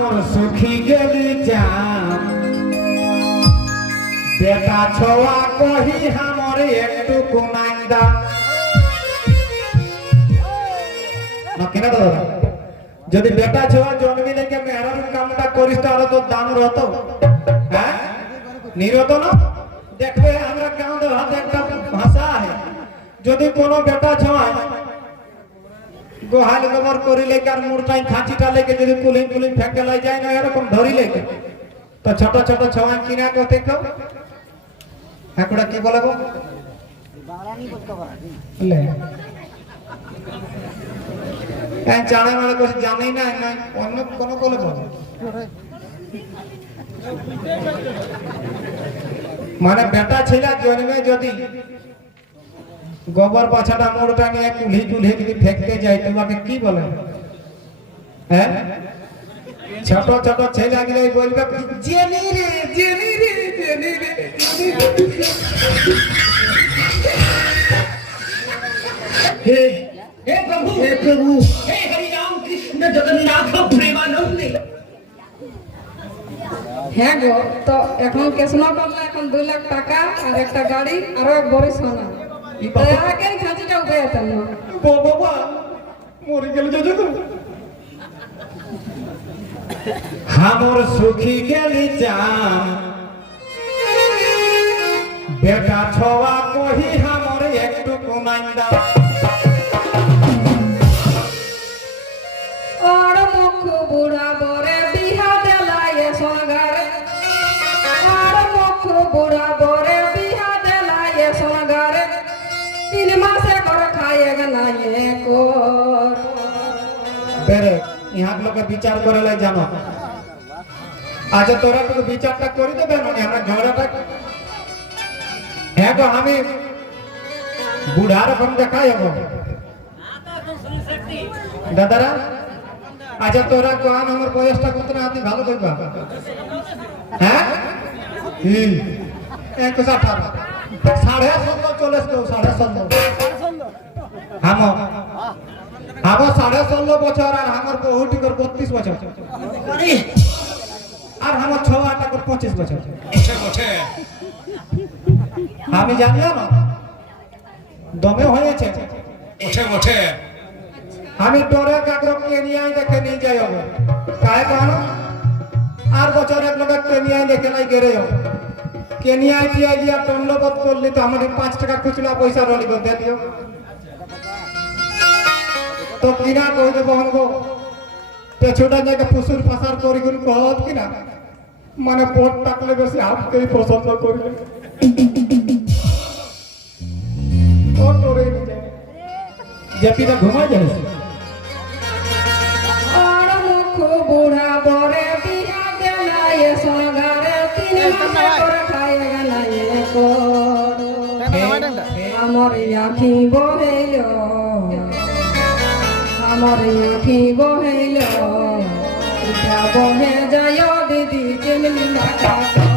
হামর সুখী গেলি বেটা ছোয়া কহি হামর একটু কুমাইন্দা না, কেনা দাদা? যদি বেটা ছোয়া জন্মি লেগে মেহরার কামটা করিস, তাহলে তোর দাম রত। হ্যাঁ? নিরত না? দেখবে আমরা গাঁও হাতে একটা ভাষা যদি কোনো বেটা ছোয়া গোহাল গোবর করিলে কার মুরটাই খাঁচিটা লেগে যদি কুলিং কুলিং ফেঁকে লাই যায় না, এরকম ধরি লেগে তো ছোট ছোট ছোয়া কিনা করতে কেউ হ্যাঁ কি বলে গো? লে। হ্যাঁ জানে মানে বেটা ছেলে জন্মে যদি গোবর বাছাটা মোড় টাঙিয়ে কুলি কুলি যদি ফেঁকতে যাই তোমাকে কি বলে? হ্যাঁ? ছোট ছোট ছেলে গেলে বলবে, জেনি রে জেনি রে জেনি রে হে হে প্রভু হে প্রভু, হে হরি রাম কৃষ্ণ জগন্নাথ প্রেমানন্দে। হ্যাঁ গো, তো এখন কেসনা করলে এখন দুই লাখ টাকা আর একটা গাড়ি, আরও এক বড় সোনা। আগে খাঁচিটা না ব- বাবা মরে গেল যে হামর সুখী গেলি চাম বেটা ছোয়া কহি হামর একটু কুমাইন্দা আর মুখ বুড়া বরে বিহা দেলায় সোনাগারে বেরে ইহার লোকে বিচার করে লাই জানো। আচ্ছা তোরা তো বিচারটা করে দেবে না, আমরা ঝগড়াটা হ্যাঁ গো, আমি বুড়ার এখন দেখাই হব দাদারা আচ্ছা তোরা কোন আমার বয়সটা কত না আপনি ভালো করবা। হ্যাঁ? আঠারো। সাড়ে ষোলো চলে সাড়ে ষোলো হামো। হাগো সাড়ে ষোলো বছর আর হাঙ্গর বহুটিকর বত্রিশ বছর। আর। আমার ছ আটাকর পঁচিশ বছর। আমি জানলাম দমে হয়েছে। আমি ডরে কাকরিয়ায় দেখে নিয়ে যাই হব তাই কারণ আর বছর এক লোক কেনিয়ায় দেখে নাই গেড়ে হব কেনিয়ায় গিয়ে গিয়া দণ্ডবোধ করলি তো আমাদের পাঁচ টাকা খুচরা পয়সা রলিব দিয়ে দিও। তো কিনা কই দেবো হনগো পেছুটা জায়গা ফুসুর ফাসার করি গুলো কহত কিনা? মানে পোট টাকলে বেশি হাতকেই পছন্দ করি ও তোরে জেপিটা ঘুমাই যায় আর মুখ বুড়া বরে বিহা দেলায় সোনাগারে তিন করে খায় নাই কর। আমার আখি বহেল। আমার আখি বহেল এটা বহে যায় দিদি চিমনি মাখা